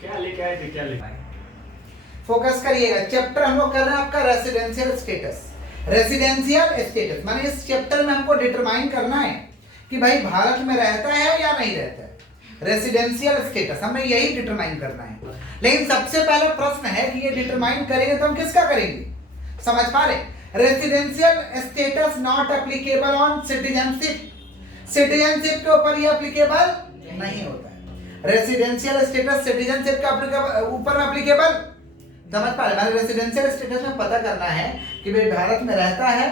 क्या लेके आए थे, क्या लेके आए? फोकस करिएगा। चैप्टर हम लोग कर रहे हैं आपका रेसिडेंशियल स्टेटस। रेसिडेंशियल स्टेटस माने इस चैप्टर में हमको डिटरमाइन करना है कि भाई भारत में रहता है या नहीं रहता है। रेसिडेंशियल स्टेटस हमें यही डिटरमाइन करना है। लेकिन सबसे पहला प्रश्न है कि ये डिटरमाइन करेंगे तो हम किसका करेंगे, समझ पा रहे? Residential status not applicable on citizenship. Citizenship के ऊपर ये एप्लीकेबल नहीं होता है। रेसिडेंशियल स्टेटस सिटीजनशिप के ऊपर एप्लीकेबल, समझ पा रहे? रेसिडेंशियल स्टेटस में पता करना है कि भाई भारत में रहता है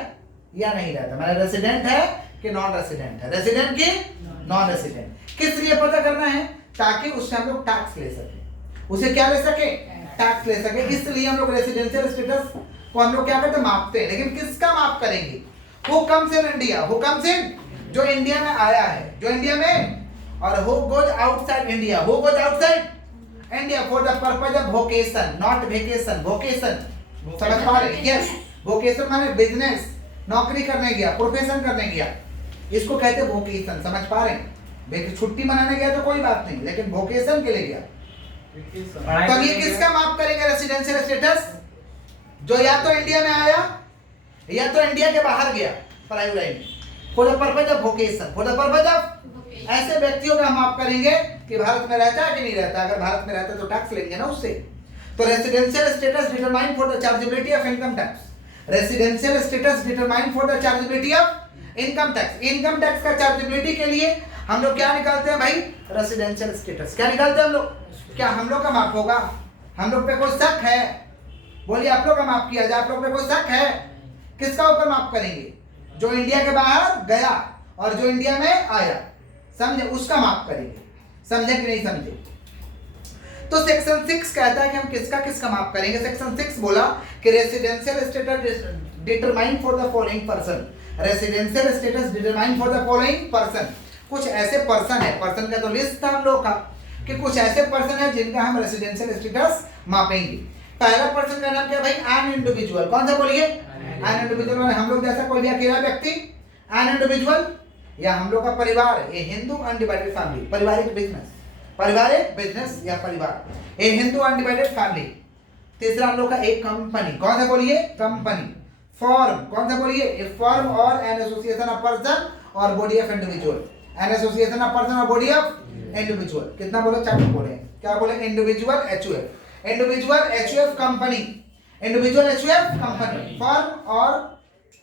या नहीं रहता, मतलब रेसिडेंट है कि नॉन रेसिडेंट है, रेसिडेंट की नॉन रेसिडेंट। किस लिए पता करना है? ताकि उससे हम लोग टैक्स ले सके। उसे क्या ले सके? टैक्स ले सके। इसलिए हम लोग रेसिडेंशियल स्टेटस को हम लोग क्या करते हैं, मापते हैं। लेकिन किसका माप करेंगे? Who comes in India, who comes in, जो इंडिया में आया है, जो इंडिया में, और who goes outside India, who goes outside India for the purpose of vocation, not vacation, vocation. समझ पा रहे? यस, वोकेशन माने बिजनेस, नौकरी करने गया, प्रोफेशन करने गया, इसको कहते हैं वोकेशन। समझ पा रहे हैं? छुट्टी मनाने गया तो कोई बात नहीं, लेकिन वोकेशन के लिए गया। तो ये किसका माप करेंगे रेसिडेंशियल स्टेटस? जो या तो इंडिया में आया या तो इंडिया के बाहर गया पढ़ाई वढ़ाई में, for the purpose of vocation, for the purpose of, ऐसे व्यक्तियों का माप करेंगे कि भारत में रहता है कि नहीं रहता। अगर भारत में रहता है तो टैक्स लेंगे ना उससे। तो residential status determine for the chargeability of income tax. Residential status determine for the chargeability of income tax. Income tax का चार्जेबिलिटी के लिए हम लोग क्या निकालते हैं भाई? Residential status. क्या निकालते हैं हम लोग? क्या हम लोग का माप होगा? हम लोग पे कोई शक है? बोलिए, आप लोग का माप किया जाए, आप लोग पे कोई शक है? किसका ऊपर माप करेंगे? जो इंडिया के बाहर गया और जो इंडिया में आया, समझे, उसका माप करेंगे। समझे कि नहीं समझे? तो सेक्शन 6 कहता है कि हम किसका किसका माप करेंगे। सेक्शन 6 बोला कि residential status determine for the following person. Residential status determine for the following person. कुछ ऐसे पर्सन है, पर्सन का तो लिस्ट था हम लोग का, कि कुछ ऐसे पर्सन है जिनका हम रेसिडेंशियल स्टेटस मापेंगे। पहला पर्सन का नाम क्या भाई? An individual. कौन सा बोलिए? एन इंडिविजुअल माने हम लोग जैसा कोई भी अकेला व्यक्ति, एन इंडिविजुअल, या हम लोग का परिवार, ए हिंदू अनडिवाइडेड फैमिली, पारिवारिक बिजनेस, पारिवारिक बिजनेस या परिवार, ए हिंदू अनडिवाइडेड फैमिली। तीसरा हम लोग का एक कंपनी। कौन सा बोलिए? कंपनी। फॉर्म, कौन सा बोलिए? ए फॉर्म और एन एसोसिएशन ऑफ पर्सन और body of individual. An association of person और बॉडी ऑफ इंडिविजुअल। कितना बोले? 4 बोले। क्या बोले? Individual HUF, individual HUF company, individual HUF company, firm और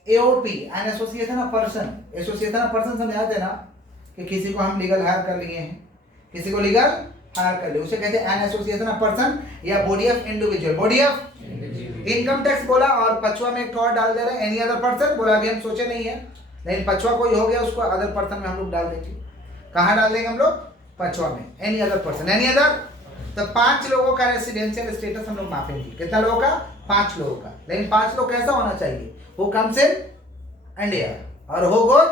AOP, an association of person. Association of person समझ आते ना, कि किसी को हम लीगल हायर कर लिए हैं, किसी को लीगल हायर कर लिए, उसे कहते हैं एन एसोसिएशन ऑफ पर्सन या body of individual, body of. Income tax बोला और पछुआ में एक और डाल दे रहे हैं, एनी अदर पर्सन बोला, अभी हम सोचे नहीं है, लेकिन पछुआ कोई हो गया उसको अदर पर्सन में हम लोग डाल देंगे। कहाँ डाल देंगे हम लोग? पछुआ में, any other person, any other. तो 5 लोगों का रेसिडेंशियल स्टेटस हम लोग मापेंगे। कितना लोगों का? 5 लोगों का। लेकिन 5 लोग कैसा होना चाहिए? हु कम्स इन इंडिया और हु गोज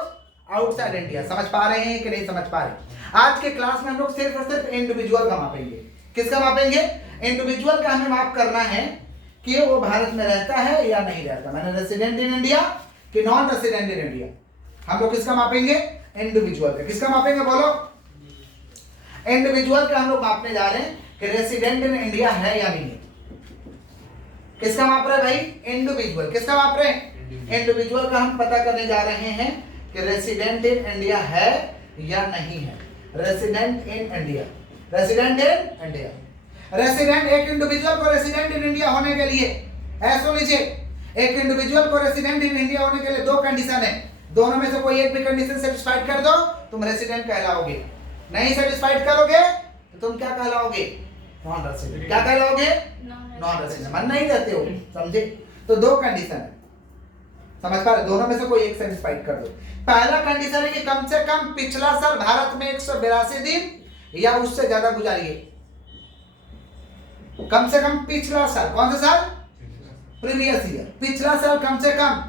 आउटसाइड इंडिया। समझ पा रहे हैं कि नहीं समझ पा रहे? आज के क्लास में हम लोग सिर्फ और सिर्फ इंडिविजुअल का मापेंगे। किसका मापेंगे? इंडिविजुअल का हमें माप करना है कि वो भारत में रहता है या नहीं रहता, मैंने रेसिडेंट इन इंडिया कि नॉन रेसिडेंट इन इंडिया। हम लोग किसका मापेंगे? इंडिविजुअल का। किसका मापेंगे बोलो? इंडिविजुअल का हम लोग मापने जा रहे हैं कि रेसिडेंट इन इंडिया है या नहीं है। किसका माप रहे भाई? इंडिविजुअल। किसका माप रहे? इंडिविजुअल का हम पता करने जा रहे हैं कि रेसिडेंट इन इंडिया है या नहीं है। Resident in India, resident in India. Resident, एक इंडिविजुअल को रेसिडेंट इन इंडिया होने के लिए, ऐसा लीजिए, एक इंडिविजुअल को रेसिडेंट इन इंडिया होने के लिए 2 कंडीशन है। दोनों में से कोई एक भी कंडीशन सेटिस्फाइड कर दो, तुम रेसिडेंट कहलाओगे। नहीं सेटिस्फाइड करोगे तो तुम क्या कहलाओगे? Non resident. क्या कहलाओगे? Non resident. मन नहीं रहते हो, समझे? तो 2 कंडीशन है, समझ पा रहे? दोनों में से कोई एक सेटिस्फाइड कर दो। पहला कंडीशन है कि कम से कम पिछला साल भारत में 182 दिन या उससे ज्यादा गुजारिए। कम से कम पिछला साल। कौन सा साल? प्रीवियस ईयर, पिछला साल कम से कम।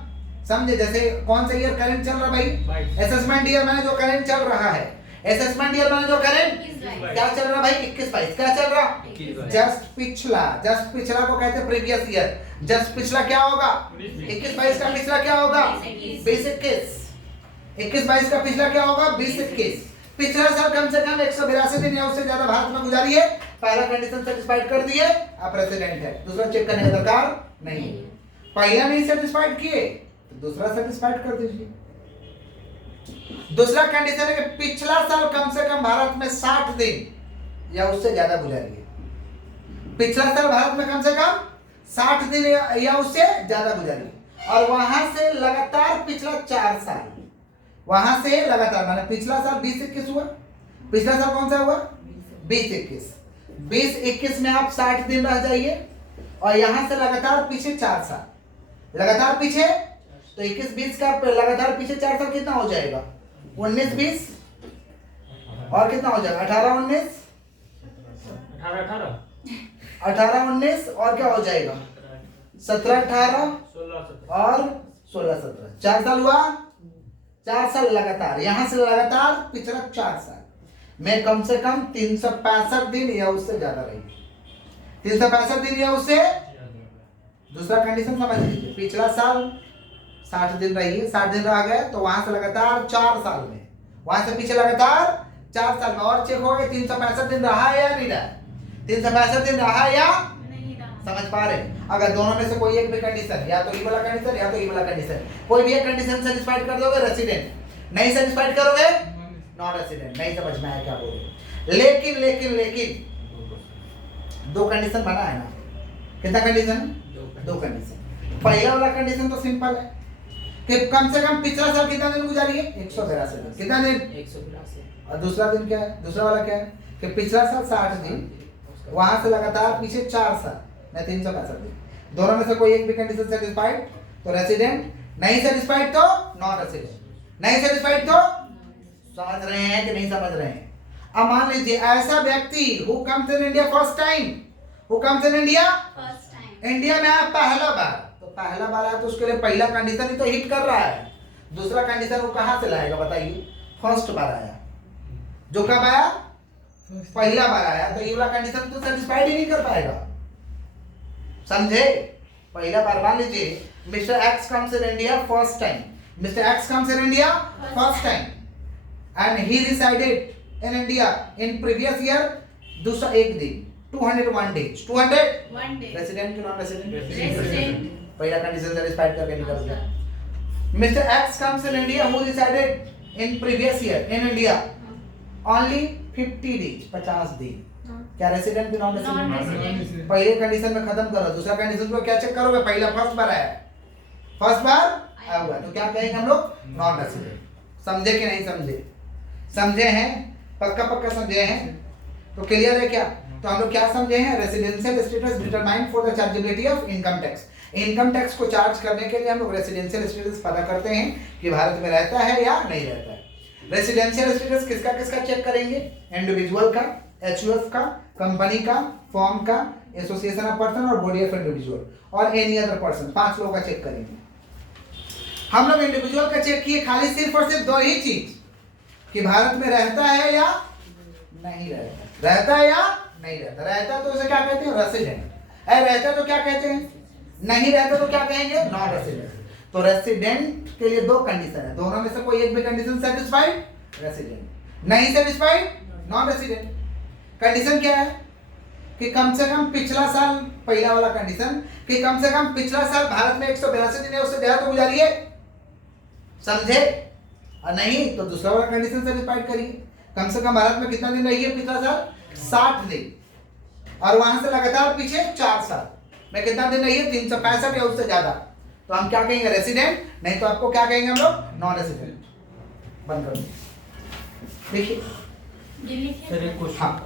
समझे? जैसे कौन सा ईयर करंट चल रहा भाई? असेसमेंट ईयर माने जो करंट चल रहा है, असेसमेंट ईयर माने जो करंट क्या चल रहा भाई? 21-22। क्या चल रहा? जस्ट पिछला। जस्ट पिछला को कहते हैं प्रीवियस ईयर। जस्ट पिछला क्या होगा? 21-22 का पिछला क्या होगा? 20-21। 21-22 का पिछला क्या होगा? 20-21। पिछला साल कम से कम 182 दिन या उससे ज्यादा भारत में गुजारी है। पहला कंडीशन सेटिस्फाइड कर दिए, आप रेसिडेंट है, दूसरा चेक करने का दरकार नहीं। पहला नहीं सेटिस्फाइड किए तो दूसरा सेटिस्फाइड कर दीजिए। दूसरा कंडीशन है कि पिछला साल कम से कम भारत में 60 दिन या उससे ज्यादा गुजारिए। पिछला साल भारत में कम से कम 60 दिन या उससे ज्यादा गुजारिए, और वहां से लगातार पिछला 4 साल, वहां से लगातार माने पिछला साल 20-21 हुआ, पिछला साल कौन सा हुआ 20-21, 20-21 में आप 60 दिन रह जाइए, और यहां से लगातार पीछे 4 साल, लगातार पीछे तो 21-20 का लगातार पीछे 4 साल कितना हो जाएगा 19-20, और कितना हो जाएगा 18-19, 18-19 और क्या हो जाएगा 17-18 और 16-17, 4 साल हुआ, 4 साल लगातार, यहां से लगातार पिछला 4 साल में कम से कम 365 दिन या उससे ज्यादा रही, 365 दिन या उससे। दूसरा कंडीशन समझ लीजिए, पिछला साल 60 दिन रही, 60 दिन रह गए तो वहां से लगातार 4 साल में, वहां से पीछे लगातार 4 साल में और चेक हो गए 365 दिन रहा है या नहीं रहा, 365 दिन रहा या नहीं रहा, समझ पा रहे। अगर दोनों में से कोई एक भी कंडीशन, या तो ये वाला कंडीशन या तो ये वाला कंडीशन, कोई भी एक कंडीशन सेटिस्फाइड कर दोगे रेसिडेंट, नहीं सेटिस्फाइड करोगे नॉन रेसिडेंट। नहीं समझ में आया क्या बोल रहे। लेकिन लेकिन लेकिन दो कंडीशन बना है ना, कितना कंडीशन, दो कंडीशन। पहला वाला कंडीशन तो सिंपल है कि कम से कम पिछला साल कितना दिन गुजारी है 182 दिन, कितना दिन 182, और दूसरा दिन क्या है, दूसरा वाला क्या है कि पिछला साल 60 दिन, वहां से लगातार पीछे 4 साल में 365 दिन। दोनों में से कोई एक भी कंडीशन सेटिस्फाइड तो रेसिडेंट, नहीं सेटिस्फाइड तो नॉन रेसिडेंट। नहीं सेटिस्फाइड तो समझ रहे हैं कि नहीं समझ रहे हैं। अब मान लीजिए ऐसा व्यक्ति who comes in India first time, who comes in India first time, India में आया पहला बार, तो पहला बार आया तो उसके लिए पहला कंडीशन ही तो हिट कर रहा है। दूसरा कंडीशन वो कहां से लाएगा बताइए, फर्स्ट बार आया, जो कब आया पहला बार आया, तो ये वाला कंडीशन तो सेटिस्फाइड ही नहीं कर पाएगा, समझे। पहला बार मान लीजिए mister x comes in India first time, mister x comes in India first time and he resided in India in previous year दूसरा एक दिन 201 days, 201 days, resident to non resident, resident, पहला कंडीशन सेटिस्फाइड करके निकल गया। Mister x comes in India who resided in previous year in India only 50 days, 50 दिन, क्या resident की नॉन रेसिडेंट। पहले कंडीशन में खत्म करो, दूसरा कंडीशन को क्या चेक करोगे, पहला फर्स्ट बार आया, फर्स्ट बार आया हुआ तो क्या कहेंगे हम लोग नॉन रेसिडेंट। समझे कि नहीं समझे, समझे हैं, पक्का पक्का समझे हैं, तो क्लियर है क्या। तो हम लोग क्या समझे हैं, residential status determine for the chargeability of income tax. Income tax को चार्ज करने के लिए हम लोग रेसिडेंशियल स्टेटस पता करते हैं कि भारत में रहता है या नहीं रहता है। रेसिडेंशियल स्टेटस किसका किसका चेक करेंगे, इंडिविजुअल का, एचयूएफ का, कंपनी का, फॉर्म का, एसोसिएशन ऑफ पर्सन और बॉडी ऑफ इंडिविजुअल और एनी अदर पर्सन, 5 लोगों का चेक करेंगे। हम लोग इंडिविजुअल का चेक किए खाली सिर्फ और सिर्फ 2 ही चीज कि भारत में रहता है या नहीं रहता, रहता है या नहीं रहता। रहता तो उसे क्या कहते हैं रेसिडेंट, रहता तो क्या कहते हैं, नहीं रहता तो क्या कहेंगे नॉन रेसिडेंट। तो रेसिडेंट के लिए 2 कंडीशन है, दोनों में से कोई एक भी कंडीशन सेटिस्फाइड रेसिडेंट, नहीं सेटिस्फाइड नॉन रेसिडेंट। कंडीशन क्या है कि कम से कम पिछला साल, पहला वाला कंडीशन कि कम से कम पिछला साल भारत में 182 दिन है उससे ज्यादा तो गुजारिए, समझे। और नहीं तो दूसरा वाला कंडीशन सेटिस्फाइड करिए, कम से कम भारत में कितना दिन रही है पिछला साल 60 दिन, और वहां से लगातार पीछे 4 साल में कितना दिन रही है 365 या उससे ज्यादा, तो हम क्या कहेंगे रेसिडेंट, नहीं तो आपको क्या कहेंगे हम लोग नॉन रेसिडेंट। बंद कर देखिए सर एक क्वेश्चन